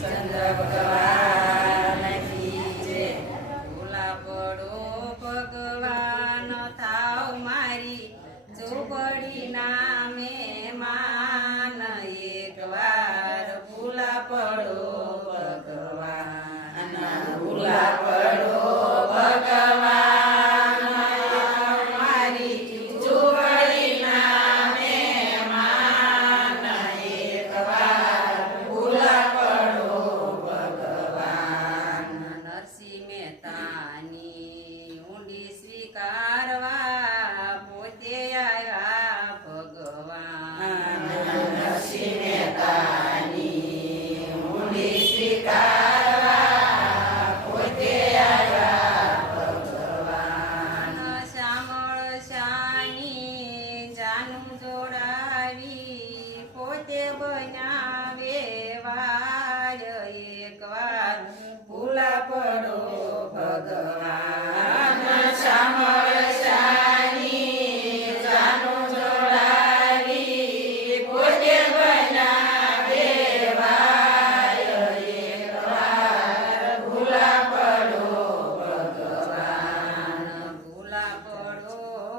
ચંદ્ર ભગવાન કી જય. ભૂલા પડો ભગવાન થાવ મારી ઝૂંપડી ના મહેમાન. એકવાર ભૂલા પડો ભગવાન, ભૂલા પડો ભગવાન મારી ઝૂંપડી ના મહેમાન. એકવાર ભૂલા પડો ભગવાન. નરસિંહ મહેતાની ઊંડી સ્વીકારવા પોતે આવ્યા ભગવાન. નરસિંહ મહેતાની ઊંડી સ્વીકારવા પોતે આવ્યા ભગવાન. શામળ શાની જાનું જોડાવી પોતે બનાવે વાય. એકવાર ભૂલા પડો ભગવાન. શામળ શાની જાનું જોડાવી પોતે બનાવે વાય. એકવાર ભૂલા પડો ભગવાન. ભૂલા પડો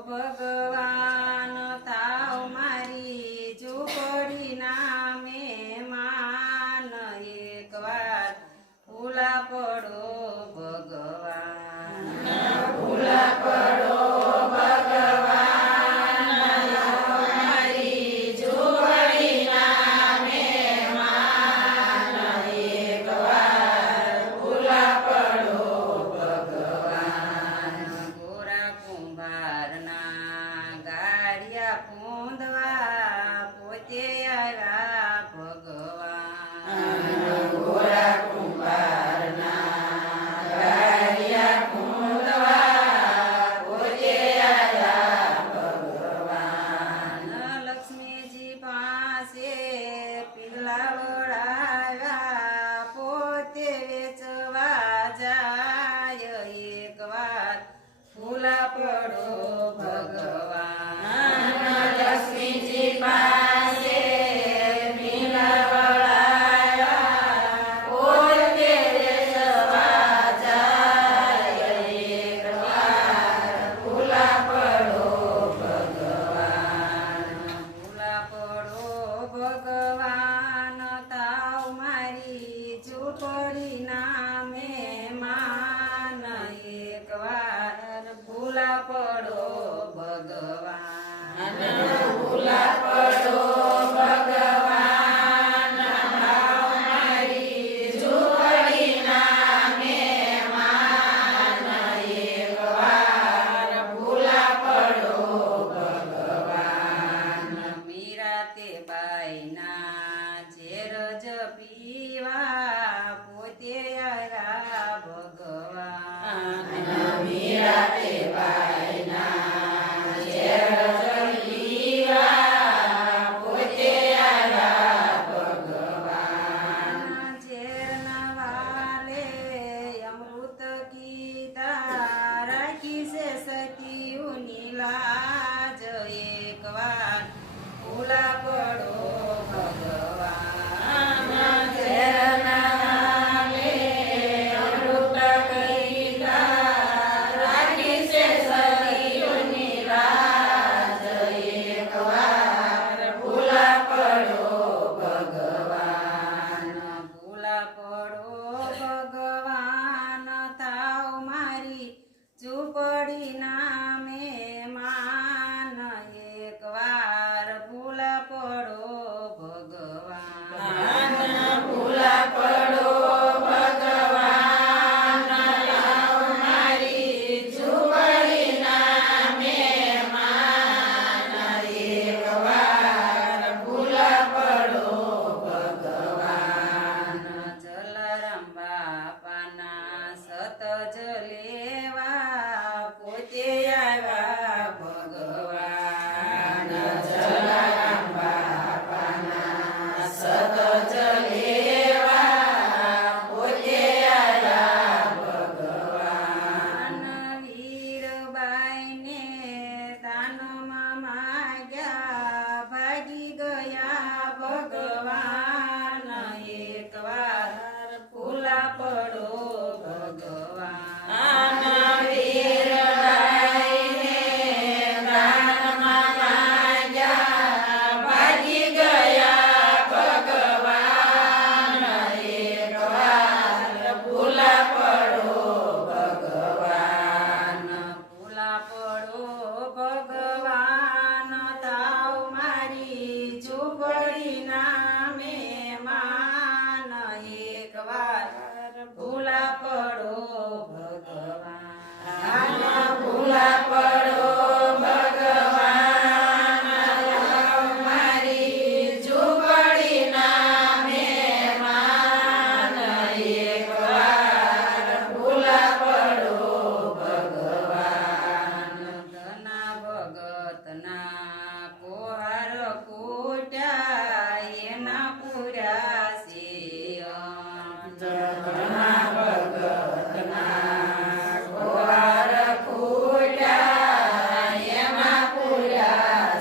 ભગવાન થાવ મારી ઝૂંપડી ના મહેમાન. એકવાર ભૂલા પડો ભગવાન. ભૂલા પડો ભગવાન મારી ઝૂંપડી ના મહેમાન. એકવાર ભૂલા પડો ભગવાન. ગોરા કુંભારના ગાડિયા પૂંધવા પોતે આવ્યા ભગવાન. ગોરા કુંભારના ગાડિયા પૂંધવા પોતે આવ્યા ભગવાન. લક્ષ્મીજી પાસે પિલ્લા વળાવ્યા પોતે વેચવા જાય. એકવાર ભૂલા પડો ભગવાન. લક્ષ્મીજી પાસે પિલ્લા વળાવ્યા પોતે વેચવા જાય. એકવાર ભૂલા પડો ભગવાન. ભૂલા પડો ભગવાન થાવ મારી ઝૂંપડી ના મહેમાન. એકવાર ભૂલા પડો ભગવાન. ભૂલા પડો ભગવાન થાવ મારી ઝૂંપડી ના મહેમાન. એકવાર ભૂલા પડો ભગવાન. મીરાતે બાઈના ઝેર જ પીવા પોતે આવ્યા ભગવાન. મીરાતે બાઈના ઝેર જ પીવા પોતે આવ્યા ભગવાન. ઝેરના વાલે અમૃત કીધા રાખી છે સતીઓની લાજ. એકવાર ભૂલા પડો ભગવાન. ઝેરના વાલે અમૃત કીધા રાખી એકવાર ભૂલા પડો ભગવાન ભૂલા પડો ભગવાન મારી ઝૂંપડીના મહેમાન એકવાર ભૂલા પડો ભગવાન ધના ભગતના કોહાર કૂટ્યા એના પૂર્યા ધના ભગતના કોહાર કૂટ્યા એના પૂર્યા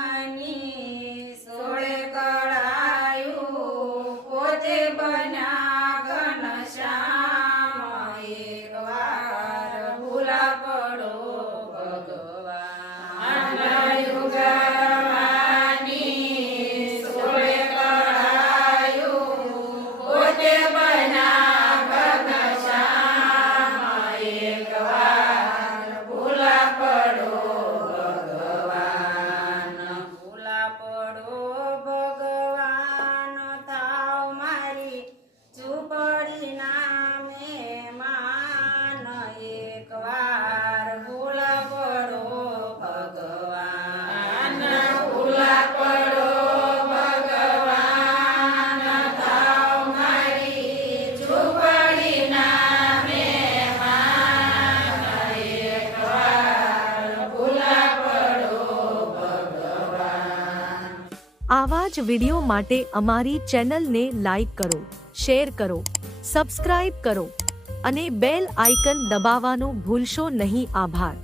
ઉગારવાની સોળે કળાયું પોતે બન્યા ઘનશ્યામ એકવાર ભૂલા પડો ભગવાન ઉગારવાની સોળે કળાયું પોતે બન્યા ઘનશ્યામ એકવાર ભૂલા પડો ભગવાન ભૂલા પડો ભગવાન થાવ મારી ઝૂંપડીના મહેમાન એકવાર ભૂલા પડો ભગવાન ભૂલા પડો ભગવાન થાવ મારી ઝૂંપડીના મહેમાન એકવાર ભૂલા પડો ભગવાન આવા જ વિડિયો માટે અમારી ચેનલને લાઈક કરો, શેર કરો, સબસ્ક્રાઇબ કરો અને બેલ આઇકન દબાવવાનું ભૂલશો નહીં. આભાર.